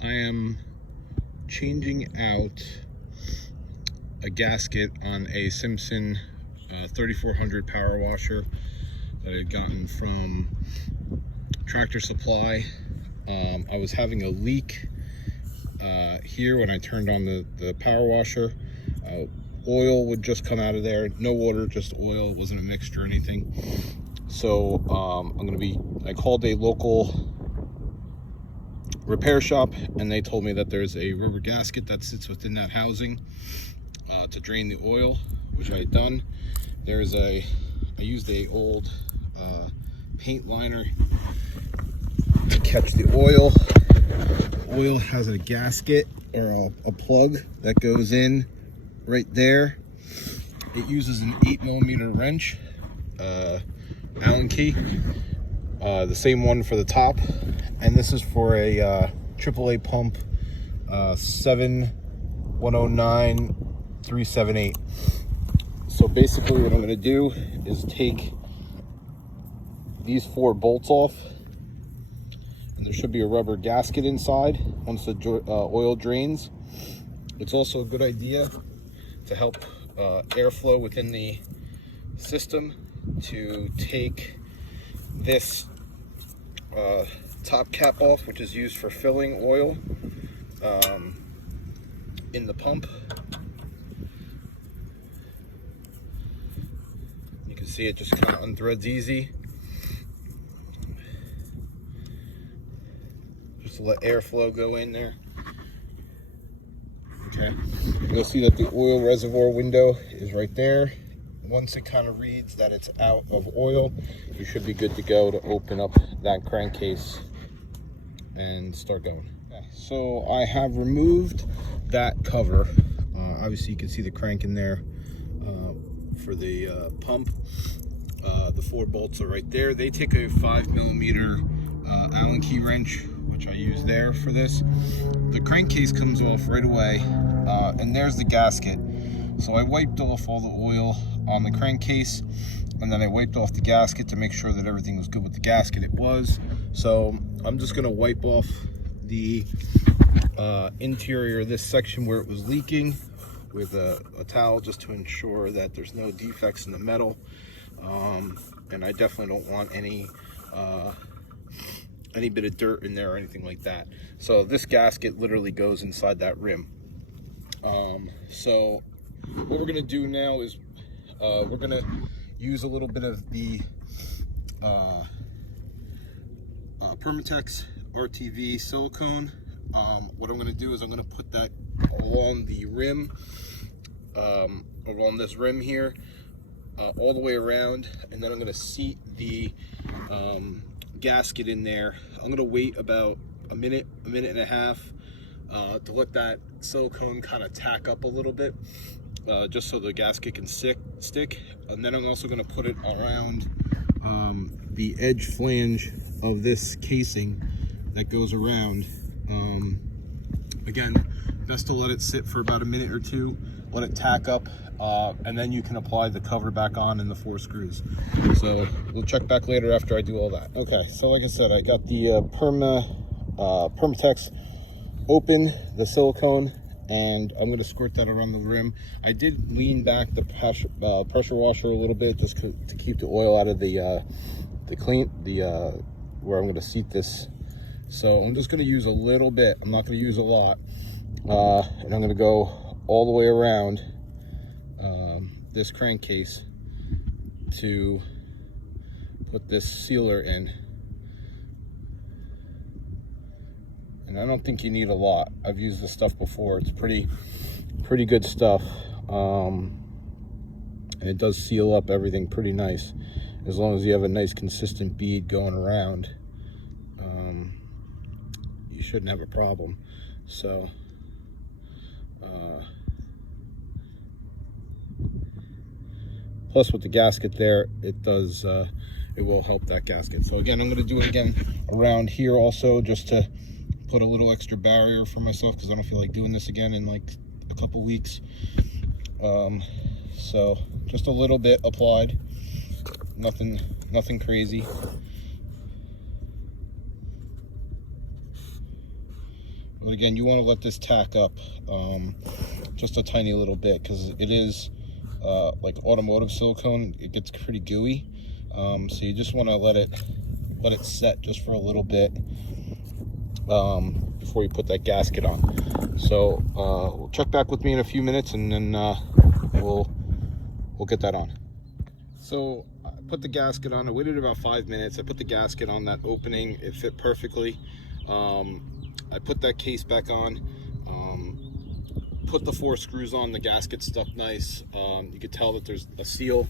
I am changing out a gasket on a Simpson 3400 power washer that I had gotten from Tractor Supply. I was having a leak here when I turned on the power washer. Oil would just come out of there, no water, just oil. It wasn't a mixture or anything. So I called a local repair shop, and they told me that there's a rubber gasket that sits within that housing to drain the oil, which I had done. I used a old paint liner to catch the oil. Oil has a gasket or a plug that goes in right there. It uses an 8mm wrench, Allen key, the same one for the top, and this is for a AAA pump 7109378. So basically what I'm going to do is take these 4 bolts off, and there should be a rubber gasket inside once the oil drains. It's also a good idea to help airflow within the system to take this top cap off, which is used for filling oil in the pump. You can see it just kind of unthreads easy. Just to let airflow go in there. Okay, you'll see that the oil reservoir window is right there. Once it kind of reads that it's out of oil, you should be good to go to open up that crankcase and start going. Okay, so I have removed that cover. Obviously you can see the crank in there for the pump. The 4 bolts are right there. They take a 5mm Allen key wrench, which I use there for this. The crankcase comes off right away, and there's the gasket. So I wiped off all the oil on the crankcase, and then I wiped off the gasket to make sure that everything was good with the gasket. It was. So I'm just gonna wipe off the interior of this section where it was leaking with a towel, just to ensure that there's no defects in the metal. And I definitely don't want any bit of dirt in there or anything like that. So this gasket literally goes inside that rim. So what we're gonna do now is we're gonna use a little bit of the Permatex RTV silicone. What I'm gonna do is I'm gonna put that along the rim, along this rim here, all the way around, and then I'm gonna seat the gasket in there. I'm gonna wait about a minute and a half to let that silicone kind of tack up a little bit, just so the gasket can stick. And then I'm also gonna put it around the edge flange of this casing that goes around. Again, best to let it sit for about a minute or two, let it tack up, and then you can apply the cover back on and the 4 screws. So we'll check back later after I do all that. Okay, so like I said, I got the Permatex open, the silicone, and I'm going to squirt that around the rim. I did lean back the pressure washer a little bit just to keep the oil out of the where I'm going to seat this. So I'm just going to use a little bit. I'm not going to use a lot, and I'm going to go all the way around this crankcase to put this sealer in. And I don't think you need a lot. I've used this stuff before. It's pretty good stuff, and it does seal up everything pretty nice, as long as you have a nice consistent bead going around. You shouldn't have a problem. So plus with the gasket there, it does it will help that gasket. So again, I'm going to do it again around here also, just to put a little extra barrier for myself, because I don't feel like doing this again in like a couple weeks. So just a little bit applied, nothing crazy. But again, you want to let this tack up just a tiny little bit, because it is like automotive silicone. It gets pretty gooey, so you just want to let it set just for a little bit before you put that gasket on. So we'll check back with me in a few minutes, and then we'll get that on. So I put the gasket on. I waited about 5 minutes. I put the gasket on that opening. It fit perfectly. I put that case back on, put the 4 screws on. The gasket stuck nice. You could tell that there's a seal.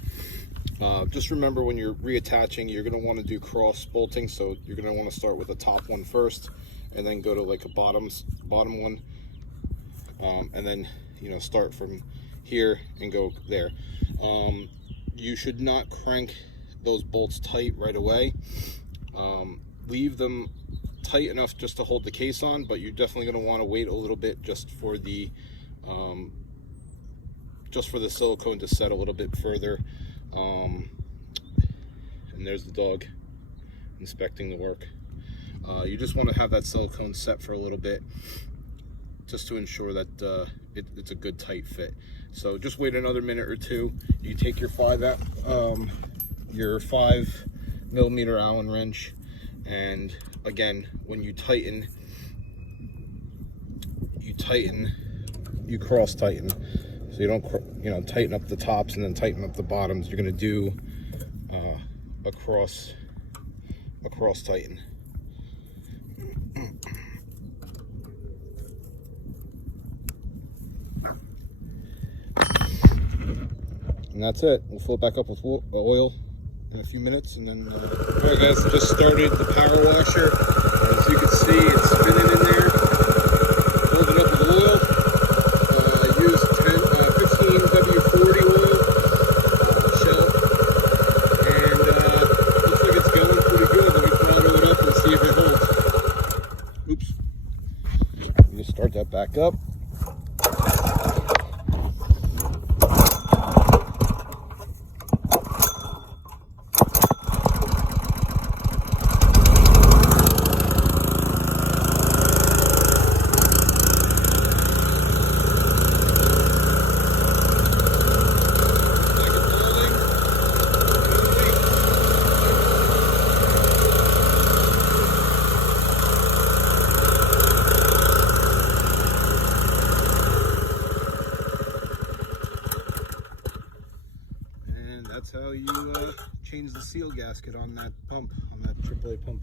Just remember, when you're reattaching, you're going to want to do cross bolting. So you're going to want to start with the top one first, and then go to like a bottom one, and then, you know, start from here and go there. You should not crank those bolts tight right away. Leave them tight enough just to hold the case on, but you're definitely going to want to wait a little bit just for the silicone to set a little bit further. And there's the dog inspecting the work. You just want to have that silicone set for a little bit, just to ensure that it's a good tight fit. So just wait another minute or two. You take your 5mm Allen wrench, and again, when you tighten, you cross tighten. So you don't, you know, tighten up the tops and then tighten up the bottoms. You're going to do a cross tighten. And that's it. We'll fill it back up with oil in a few minutes, and then alright guys, just started the power washer. As you can see, it's spinning in there. Filled it up with oil. I used 15 W40 oil shell, and looks like it's going pretty good. Let me throttle it up and see if it holds. Oops. Let me start that back up. That's how you change the seal gasket on that pump, on that AAA pump.